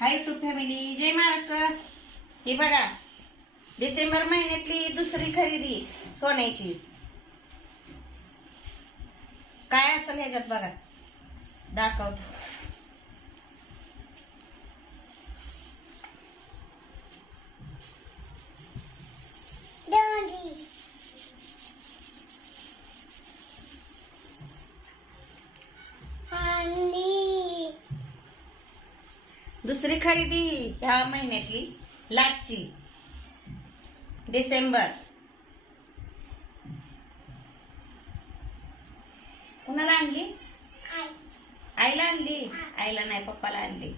High to family जय महाराष्ट्र. ही बघा डिसेंबर महिन्यातली दुसरी खरेदी सोन्याची. काय असेल ह्याच्यात बघा. दाखवते. दुसरी खरेदी ह्या महिन्यातली लाचची डिसेंबर. कुणाला आणली? आईला आणली? आईला नाही पप्पाला आणली.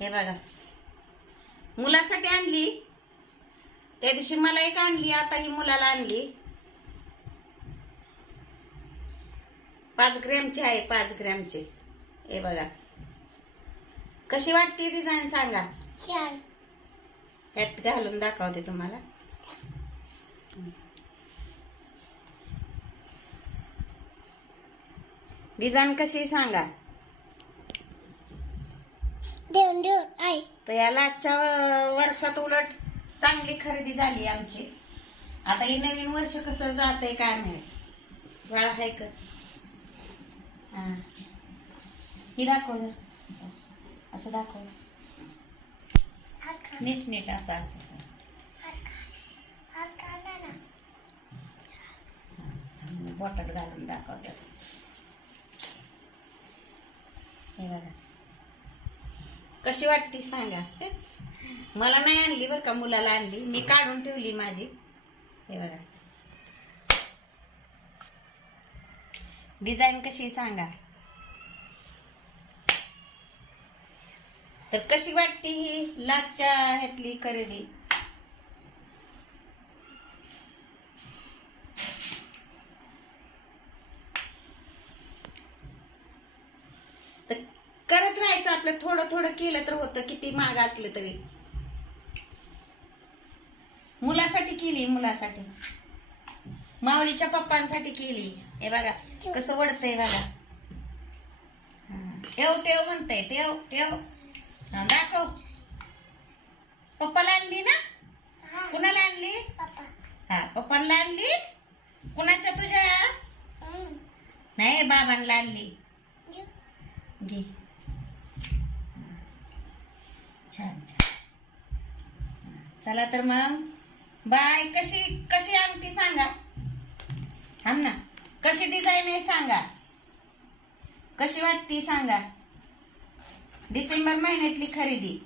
हे बघा. मुलासाठी आणली. त्या दिवशी मला एक आणली आता ही मुलाला आणली. पाच ग्रॅमची आहे पाच ग्रॅमची. हे बघा. कशी वाटते डिझाईन सांगा? त्यात घालून दाखवते तुम्हाला. डिझाईन कशी सांगा? देऊन देऊन आई. तर याला आजच्या वर्षात उलट चांगली खरेदी झाली आमची. आता हे नवीन वर्ष कसं जातंय काय माहीत. बाळा आहे का? हा ही दाखव. असं दाखव नीट नीट असं असं बोटात घालून दाखवतात हे बघा कशी वाटती सांगा मला नाही आणली बरं का मुलाला आणली. मी काढून ठेवली माझी. हे बघा. डिझाईन कशी सांगा. तर कशी वाटते ही लाचच्या ह्यातली खरेदी? तर करत राहायचं आपलं थोडं थोडं केलं तर होतं किती महाग असलं तरी. मुलासाठी केली मुलासाठी. माऊलीच्या पप्पांसाठी केली. हे बघा कसं वडतंय बघा. ठेव ठेव म्हणतंय ठेव ठेव. दाखव. पप्पाला आणली ना? कुणाला आणली? हा पप्पांना आणली? कुणाच्या तुझ्या? नाही बाबांना आणली. घे. छान छान. चला तर मग. बाय कशी कशी अंगठी सांगा. थांब ना. कशी डिझाईन आहे सांगा. कशी वाटती सांगा. डिसेंबर महिन्यातली खरेदी.